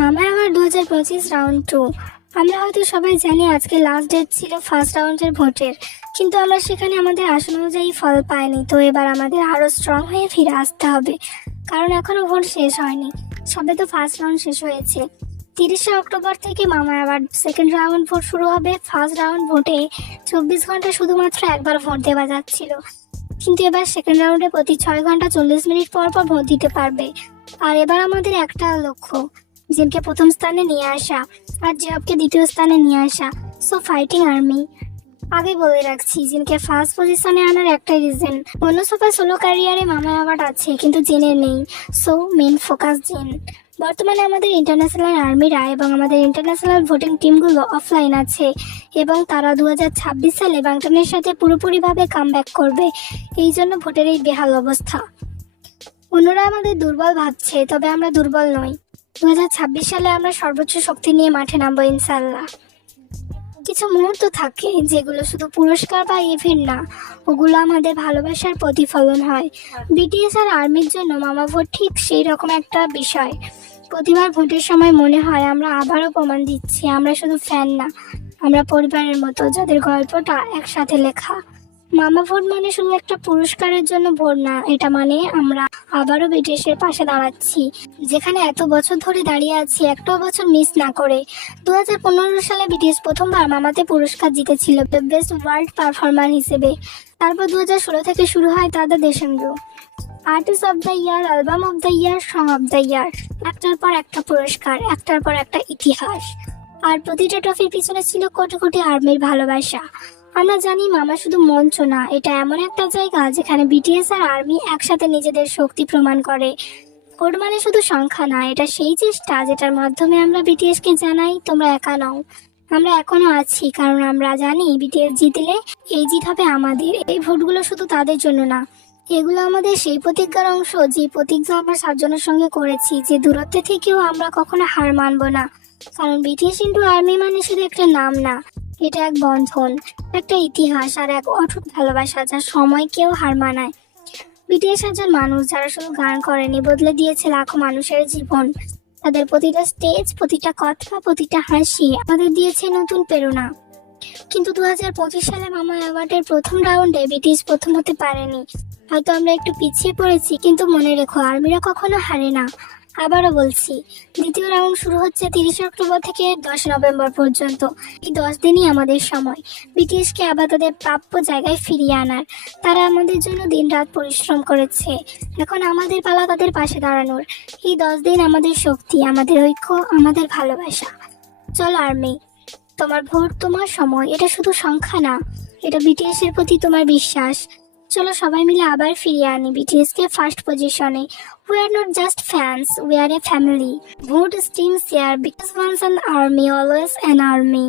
মামা আবার 2025 রাউন্ড 2। আমরা হয়তো সবাই জানি আজকে লাস্ট ডেট ছিল ফার্স্ট রাউন্ডের ভোটের, কিন্তু আমরা সেখানে আমাদের আসন অনুযায়ী ফল পাইনি। তো এবার আমাদের আরো স্ট্রং হয়ে ফিরে আসতে হবে, কারণ এখনো ভোট শেষ হয়নি, সবে তো ফার্স্ট রাউন্ড শেষ হয়েছে। 30শে অক্টোবর থেকে মামা আবার সেকেন্ড রাউন্ড ভোট শুরু হবে। ফার্স্ট রাউন্ড ভোটে 24 ঘন্টা শুধুমাত্র একবার ভোট দেওয়া যাচ্ছিল, কিন্তু এবার সেকেন্ড রাউন্ডে প্রতি 6 ঘন্টা 40 মিনিট পর পর ভোট দিতে পারবে। আর এবার আমাদের একটা লক্ষ্য, জিনকে প্রথম স্থানে নিয়ে আসা আর জিয়াবকে দ্বিতীয় স্থানে নিয়ে আসা। So fighting army. আগে বলে রাখছি, জিনকে ফার্স্ট পজিশনে আনার একটা রিজন, অন্য সবার সোলো ক্যারিয়ারে মামা অ্যাওয়ার্ড আছে কিন্তু জিনের নেই। সো মেন ফোকাস জিন। বর্তমানে আমাদের ইন্টারন্যাশনাল আর্মিরা এবং আমাদের ইন্টারন্যাশনাল ভোটিং টিমগুলো অফলাইন আছে এবং তারা 2026 সালে বাংটানের সাথে পুরোপুরিভাবে কামব্যাক করবে। এই জন্য ভোটের এই বেহাল অবস্থা। অন্যরা আমাদের দুর্বল ভাবছে, তবে আমরা দুর্বল নই। 2026 সালে আমরা সর্বোচ্চ শক্তি নিয়ে মাঠে নামবো ইনশাল্লাহ। কিছু মুহূর্ত থাকে যেগুলো শুধু পুরস্কার বা ইভেন্ট না, ওগুলো আমাদের ভালোবাসার প্রতিফলন হয়। বিটিএস আর আর্মির জন্য মামা ভোট ঠিক সেই রকম একটা বিষয়। প্রতিবার ভোটের সময় মনে হয় আমরা আবারও প্রমাণ দিচ্ছি আমরা শুধু ফ্যান না, আমরা পরিবারের মতো, যাদের গল্পটা একসাথে লেখা। মামা ভোট মানে শুধু একটা পুরস্কারের জন্য ভোট না, এটা মানে আমরা আবারও বিটিএসের পাশে দাঁড়াচ্ছি, যেখানে এত বছর ধরে দাঁড়িয়ে আছি, একটা বছর মিস না করে। 2015 সালে বিটিএস প্রথমবার মামাতে পুরস্কার জিতেছিল বেস্ট ওয়ার্ল্ড পারফর্মার হিসেবে। তারপর 2016 থেকে শুরু হয় তাদের দেশাঙ্গু artist of the year, album of the year, song of the year. একটার পর একটা পুরস্কার, একটার পর একটা ইতিহাস। আর প্রতিটা ট্রফির পিছনে ছিল কোটি কোটি আর্মির ভালোবাসা। আমরা জানি মামা শুধু মঞ্চ না, এটা এমন একটা জায়গা যেখানে বিটিএস আর আর্মি একসাথে নিজেদের শক্তি প্রমাণ করে। ভোট মানে শুধু সংখ্যা না, এটা সেই চেষ্টা যেটার মাধ্যমে আমরা বিটিএসকে জানাই তোমরা একা নও, আমরা এখনো আছি। কারণ আমরা জানি বিটিএস জিতলে এই জিত হবে আমাদের। এই ভোটগুলো শুধু তাদের জন্য না, এগুলো আমাদের সেই প্রতিজ্ঞার অংশ, যে প্রতিজ্ঞা আমরা 7 জনের সঙ্গে করেছি, যে দূরত্বে থেকেও আমরা কখনো হার মানবো না। কারণ বিটিএস ইন্টু আর্মি মানে শুধু একটা নাম না, এটা এক বন্ধন, একটা ইতিহাস আর এক অটুট ভালোবাসা, যা সময়কেও হার মানায়। বিটিএস একজন মানুষ যারা শুধু গান করেনি, বদলে দিয়েছে লাখো মানুষের জীবন। তাদের প্রতিটা স্টেজ, প্রতিটা কথা, প্রতিটা হাসি আমাদের দিয়েছে নতুন প্রেরণা। কিন্তু 2025 সালে মামা অ্যাওয়ার্ডের প্রথম রাউন্ডে বিটিএস প্রথম হতে পারেনি। হয়তো আমরা একটু পিছিয়ে পড়েছি, কিন্তু মনে রেখো আর্মিরা কখনো হারে না। আবারও বলছি, দ্বিতীয় রাউন্ড শুরু হচ্ছে 30শে অক্টোবর থেকে 10 নভেম্বর পর্যন্ত। এই 10 দিনই আমাদের সময় বিটিএসকে আবার তাদের প্রাপ্য জায়গায় ফিরিয়ে আনার। তারা আমাদের জন্য দিনরাত পরিশ্রম করেছে, এখন আমাদের পালা তাদের পাশে দাঁড়ানোর। এই 10 দিন আমাদের শক্তি, আমাদের ঐক্য, আমাদের ভালোবাসা। চলো আর্মি, তোমার ভোট, তোমার সময়, এটা শুধু সংখ্যা না, এটা বিটিএস এর প্রতি তোমার বিশ্বাস। চলো সবাই মিলে আবার ফিরিয়ে আনি বিটিএস কে ফার্স্ট পজিশনে। We are not just fans, we are a family. Vote, stream, share, because once an army, always an army.